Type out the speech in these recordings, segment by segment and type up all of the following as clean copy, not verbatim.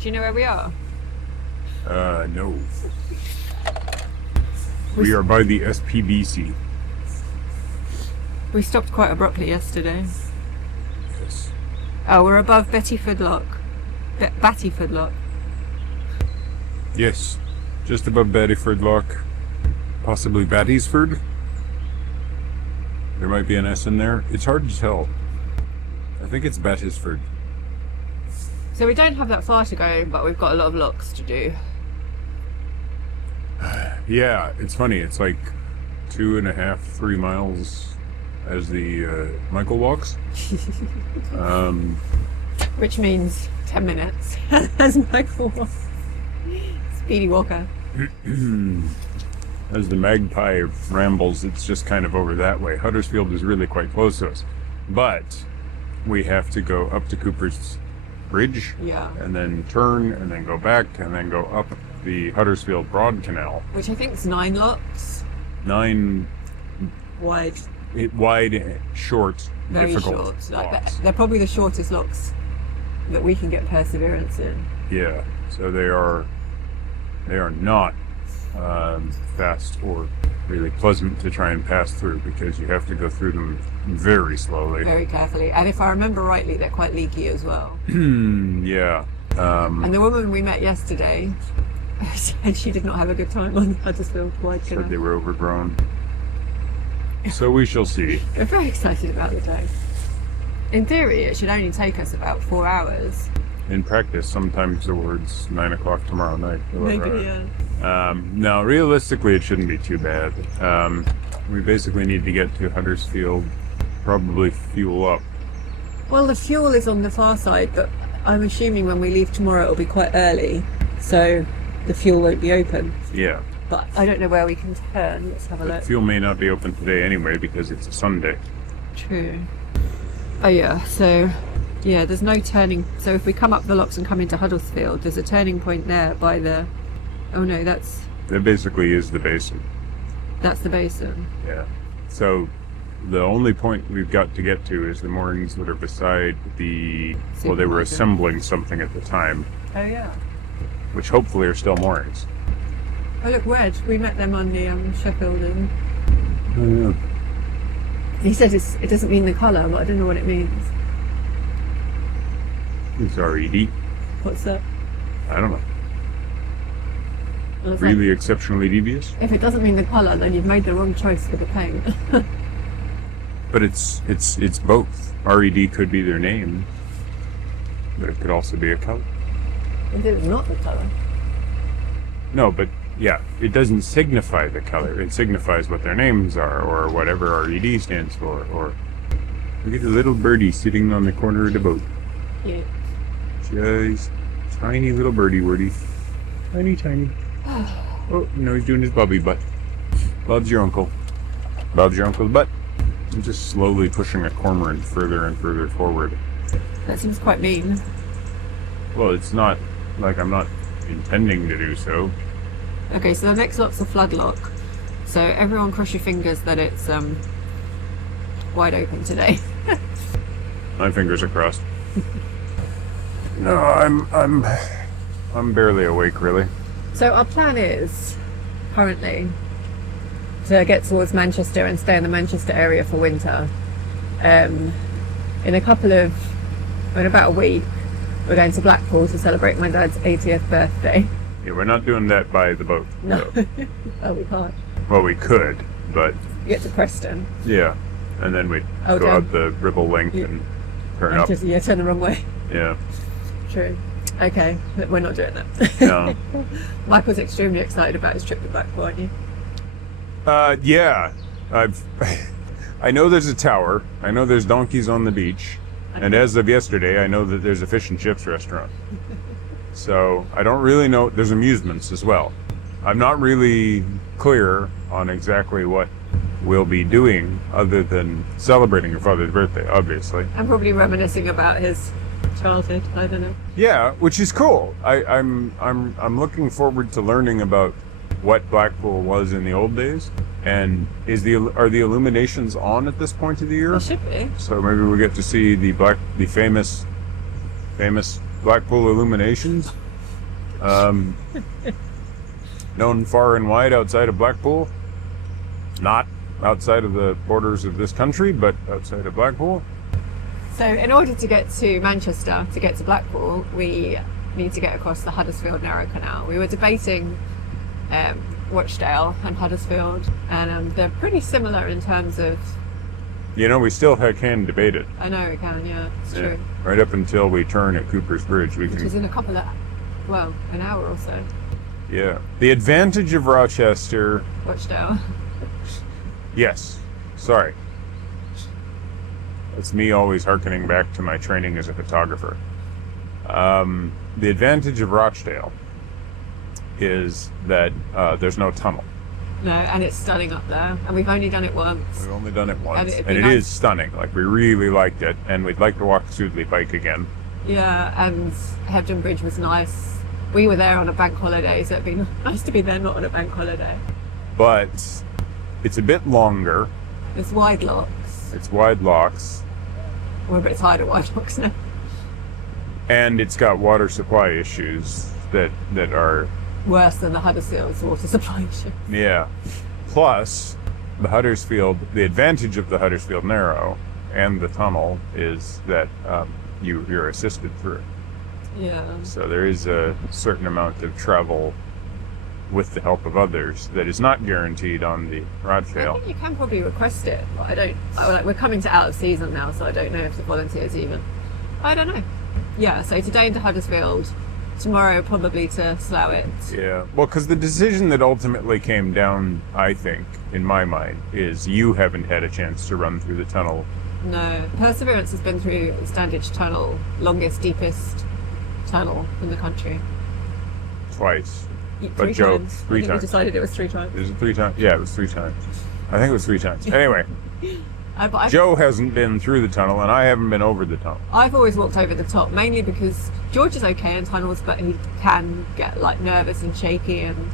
Do you know where we are? No. We are by the SPBC. We stopped quite abruptly yesterday. Yes. Oh, we're above Battyeford Lock. Battyeford Lock. Yes. Just above Battyeford Lock. Possibly Battyesford. There might be an S in there. It's hard to tell. I think it's Battyesford. So we don't have that far to go, but we've got a lot of locks to do. Yeah, it's funny. It's like 2.5, 3 miles as the Michael walks. Which means 10 minutes as Michael walks. Speedy walker. As the magpie rambles, it's just kind of over that way. Huddersfield is really quite close to us. But we have to go up to Cooper's Bridge, Yeah. and then turn, and then go back, and then go up the Huddersfield Broad Canal. Which I think is 9 locks. 9 Wide. wide, short, Very difficult short. Like locks. they're probably the shortest locks that we can get perseverance in. Yeah, so they are not fast or really pleasant to try and pass through, because you have to go through them very slowly. Very carefully. And if I remember rightly, they're quite leaky as well. Yeah. And the woman we met yesterday said she did not have a good time on the Huddersfield Wide Canal. Said they were overgrown. So we shall see. We're very excited about the day. In theory, it should only take us about 4 hours. In practice, sometimes towards 9 o'clock tomorrow night. Maybe, yeah. No, realistically, it shouldn't be too bad. We basically need to get to Huddersfield, probably fuel up. Well, the fuel is on the far side, but I'm assuming when we leave tomorrow it'll be quite early, so the fuel won't be open. Yeah. But I don't know where we can turn. Let's have a look. Fuel may not be open today anyway, because it's a Sunday. True. Oh yeah, so yeah, there's no turning. So if we come up the locks and come into Huddersfield, there's a turning point there by the... Oh no, that's That basically is the basin. the basin. Yeah. So the only point we've got to get to is the moorings that are beside the... Well, they were Supermarket. assembling something at the time, Oh yeah. which hopefully are still moorings. Oh look, Red. We met them on the Sheffield, and Oh, he said it doesn't mean the colour, but I don't know what it means. yeah. It's RED. What's that? I don't know. I was Really like, exceptionally devious. if it doesn't mean the colour, then you've made the wrong choice for the paint. But it's both. RED could be their name, but it could also be a color. It is not the colour. No, but yeah, it doesn't signify the color. It signifies what their names are, or whatever RED stands for. Or look at the little birdie sitting on the corner of the boat. Yeah. Just tiny little birdie wordy. Tiny, tiny. Oh, no, he's doing his Bobby butt. Bob's your uncle. Bob's your uncle's butt. I'm just slowly pushing a cormorant further and further forward. That seems quite mean. Well, it's not like I'm not intending to do so. Okay, so the next lock's a flood lock. So everyone cross your fingers that it's wide open today. My fingers are crossed. No, I'm barely awake, really. So our plan is currently to get towards Manchester and stay in the Manchester area for winter. In about a week, we're going to Blackpool to celebrate my dad's 80th birthday. Yeah, we're not doing that by the boat. No. Oh, we can't. Well, we could, but Get to Preston. yeah. And then we'd Oh, go down. up the Ribble link and turn up. Just, yeah, turn the wrong way. Yeah. True. Okay, but we're not doing that. No. Michael's extremely excited about his trip to Blackpool, aren't you? Yeah. I know there's a tower. I know there's donkeys on the beach. And as of yesterday, I know that there's a fish and chips restaurant. So I don't really know. There's amusements as well. I'm not really clear on exactly what we'll be doing other than celebrating your father's birthday, obviously. I'm probably reminiscing about his childhood. I don't know. Yeah, which is cool. I'm looking forward to learning about what Blackpool was in the old days. And are the illuminations on at this point of the year? It should be. So maybe we get to see the famous Blackpool illuminations. Known far and wide outside of Blackpool. Not outside of the borders of this country, but outside of Blackpool. So in order to get to Manchester, to get to Blackpool, we need to get across the Huddersfield Narrow Canal. We were debating Rochdale and Huddersfield, and they're pretty similar in terms of... You know, we still can debate it. I know we can, yeah, it's true. Right up until we turn at Cooper's Bridge. Which is in a couple of, well, an hour or so. Yeah. The advantage of Rochester... Rochdale. Yes. Sorry. It's me always hearkening back to my training as a photographer. The advantage of Rochdale is that there's no tunnel. No, and it's stunning up there, and we've only done it once. We've only done it once, and it is stunning. Like, we really liked it, and we'd like to walk the Sudeley Pike again. Yeah, and Hebden Bridge was nice. We were there on a bank holiday, so it'd be nice to be there not on a bank holiday. But it's a bit longer. It's wide locks. It's wide locks. We're a bit tired of wide locks now. And it's got water supply issues that are... worse than the Huddersfield's water supply issue. Yeah. Plus, the advantage of the Huddersfield Narrow and the tunnel is that you're assisted through. Yeah. So there is a certain amount of travel with the help of others that is not guaranteed on the Rochdale. I think you can probably request it, but we're coming to out of season now, so I don't know if the volunteers even... I don't know. Yeah, so today into Huddersfield, tomorrow probably to Slough. Yeah, well, because the decision that ultimately came down, I think, in my mind, is you haven't had a chance to run through the tunnel. No, Perseverance has been through Standage Tunnel, longest, deepest tunnel in the country. Twice. Three times. Three times. We decided it was 3 times. Is it 3 times? Yeah, it was 3 times. I think it was 3 times. Anyway, Joe hasn't been through the tunnel, and I haven't been over the tunnel. I've always walked over the top, mainly because George is okay in tunnels, but he can get like nervous and shaky and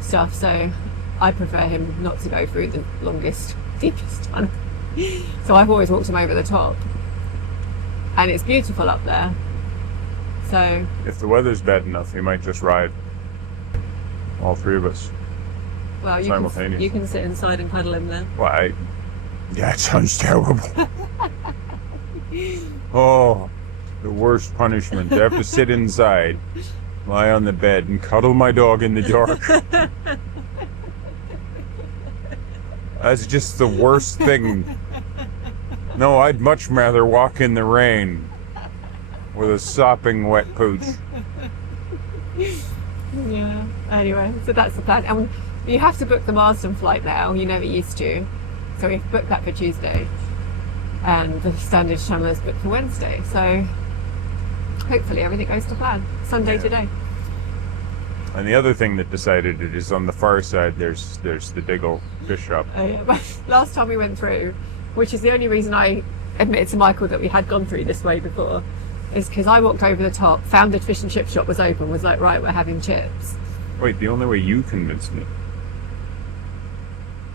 stuff, so I prefer him not to go through the longest, deepest tunnel. So I've always walked him over the top. And it's beautiful up there. So if the weather's bad enough, we might just ride. All 3 of us. Well, you can sit inside and cuddle him then. Why? Yeah, it sounds terrible. Oh, the worst punishment. I have to sit inside, lie on the bed, and cuddle my dog in the dark. That's just the worst thing. No, I'd much rather walk in the rain with a sopping wet pooch. Yeah, anyway, so that's the plan. And you have to book the Marsden flight now, you never used to. So we've booked that for Tuesday. And the Standage Tunnel is booked for Wednesday. So hopefully everything goes to plan. Sunday today. And the other thing that decided it is on the far side, there's the Diggle fish shop. Oh yeah, but last time we went through, which is the only reason I admitted to Michael that we had gone through this way before, is because I walked over the top, found the fish and chip shop was open, was like, right, we're having chips. Wait, the only way you convinced me.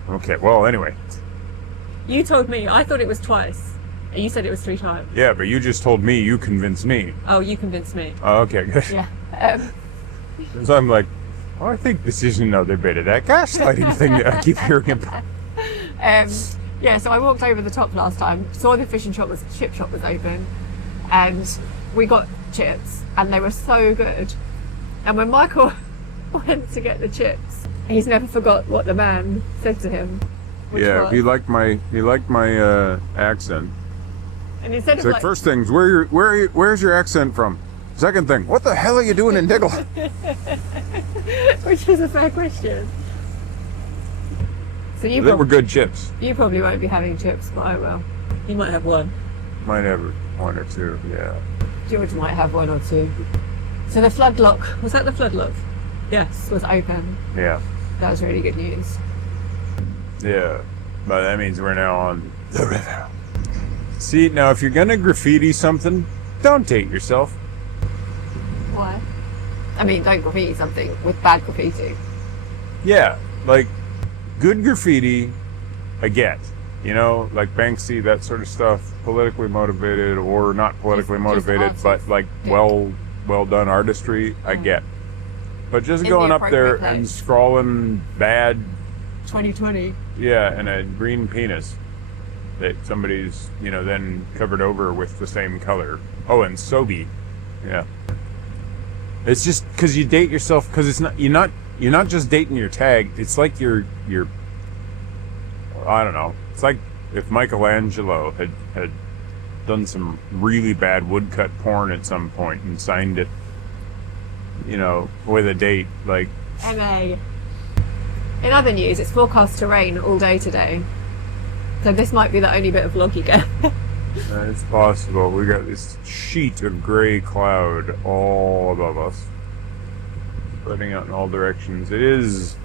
Okay, well, anyway. You told me, I thought it was twice. And you said it was 3 times. Yeah, but you just told me you convinced me. Oh, you convinced me. Oh, okay, good. Yeah. So I'm like, oh, I think this is another bit of that gaslighting thing that I keep hearing about. Yeah, so I walked over the top last time, saw the fish and chip shop was open, and we got chips, and they were so good. And when Michael went to get the chips, he's never forgot what the man said to him. Yeah, he liked my accent. And instead it's of like, first things, where's your accent from? Second thing, what the hell are you doing in Diggle? Which is a fair question. So they were good chips. You probably won't be having chips, but I will. You might have one. Might have 1 or 2, yeah. George might have 1 or 2. So the flood lock, was that the flood lock? Yes, was open. Yeah. That was really good news. Yeah, but that means we're now on the river. See, now if you're gonna graffiti something, don't date yourself. Why? I mean, don't graffiti something with bad graffiti. Yeah, like, good graffiti, I get. You know, like Banksy, that sort of stuff, politically motivated or not politically motivated, but like well done artistry, I get. But just In going the up there appropriate and place. scrawling bad, 2020. yeah, and a green penis that somebody's, then covered over with the same color. Oh, and Sobe. Yeah. It's just because you date yourself, because you're not just dating your tag. It's like you're I don't know. It's like if Michelangelo had done some really bad woodcut porn at some point and signed it, with a date, like. MA. In other news, it's forecast to rain all day today. So this might be the only bit of vlog you get. It's possible. We got this sheet of gray cloud all above us, spreading out in all directions. It is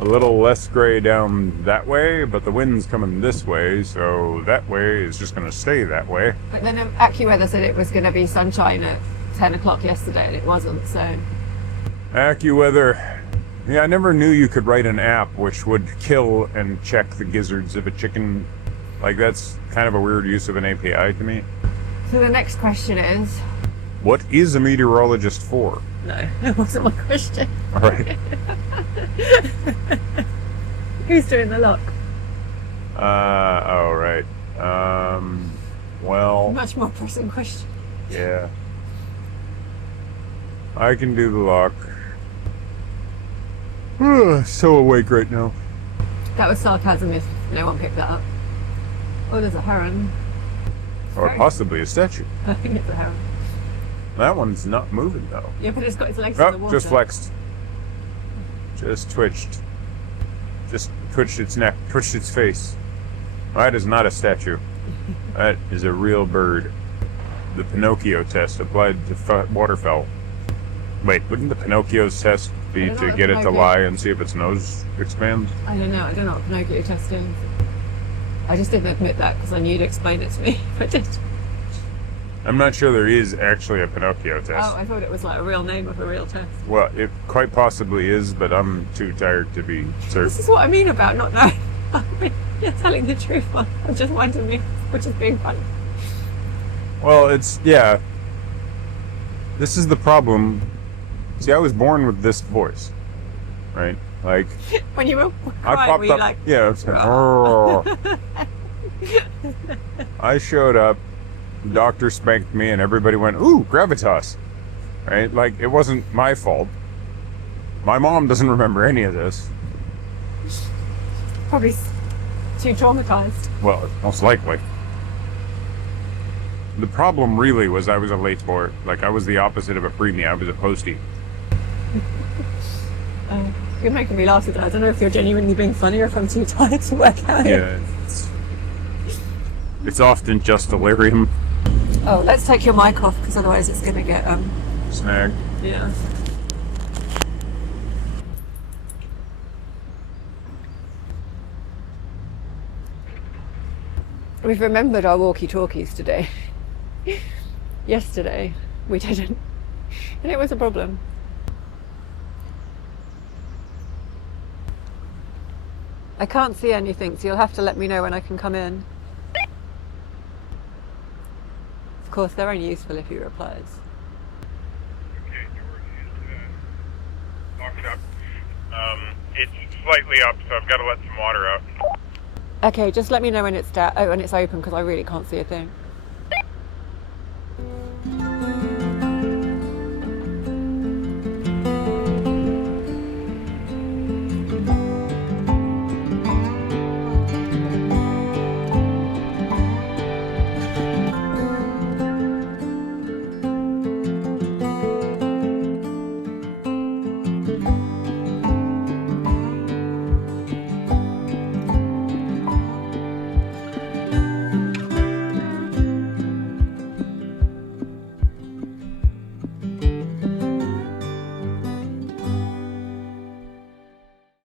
a little less gray down that way, but the wind's coming this way, so that way is just going to stay that way. But then AccuWeather said it was going to be sunshine at 10 o'clock yesterday, and it wasn't, so... AccuWeather. Yeah, I never knew you could write an app which would kill and check the gizzards of a chicken. Like, that's kind of a weird use of an API to me. So the next question is... What is a meteorologist for? No, that wasn't my question. All right. Who's doing the lock? Oh, right. Well, Much more pressing question. yeah. I can do the lock. So awake right now. That was sarcasm if no one picked that up. Oh, there's a heron. Or possibly a statue. I think it's a heron. That one's not moving, though. Yeah, but it's got its legs in the Oh, water. just flexed. Just twitched. Just twitched its neck, twitched its face. That is not a statue. That is a real bird. The Pinocchio test applied to waterfowl. Wait, wouldn't the Pinocchio's test be I don't know to what get it to Pinocchio- lie and see if its nose expands? I don't know what Pinocchio test is. I just didn't admit that because I knew you'd explain it to me. I did. I'm not sure there is actually a Pinocchio test. Oh, I thought it was like a real name of a real test. Well, it quite possibly is, but I'm too tired to be certain. This is what I mean about not knowing. I mean, you're telling the truth. I'm just winding me, which is being funny. Well, yeah. This is the problem. See, I was born with this voice, right? Like, When you were I crying, popped were you up. like, Yeah, it's like, "Arr." I showed up. The doctor spanked me, and everybody went, "Ooh, gravitas!" Right? Like, it wasn't my fault. My mom doesn't remember any of this. probably too traumatized. Well, most likely. The problem really was I was a late board. Like, I was the opposite of a preemie. I was a postie. You're making me laugh today. I don't know if you're genuinely being funny or if I'm too tired to work out. Yeah, it's often just delirium. Oh, let's take your mic off because otherwise it's going to get Snag. yeah. We've remembered our walkie-talkies today. Yesterday we didn't, and it was a problem. I can't see anything, so you'll have to let me know when I can come in. Of course, they're only useful if he replies. Okay, George is locked up. It's slightly up, so I've got to let some water out. Okay, just let me know when it's when it's open because I really can't see a thing.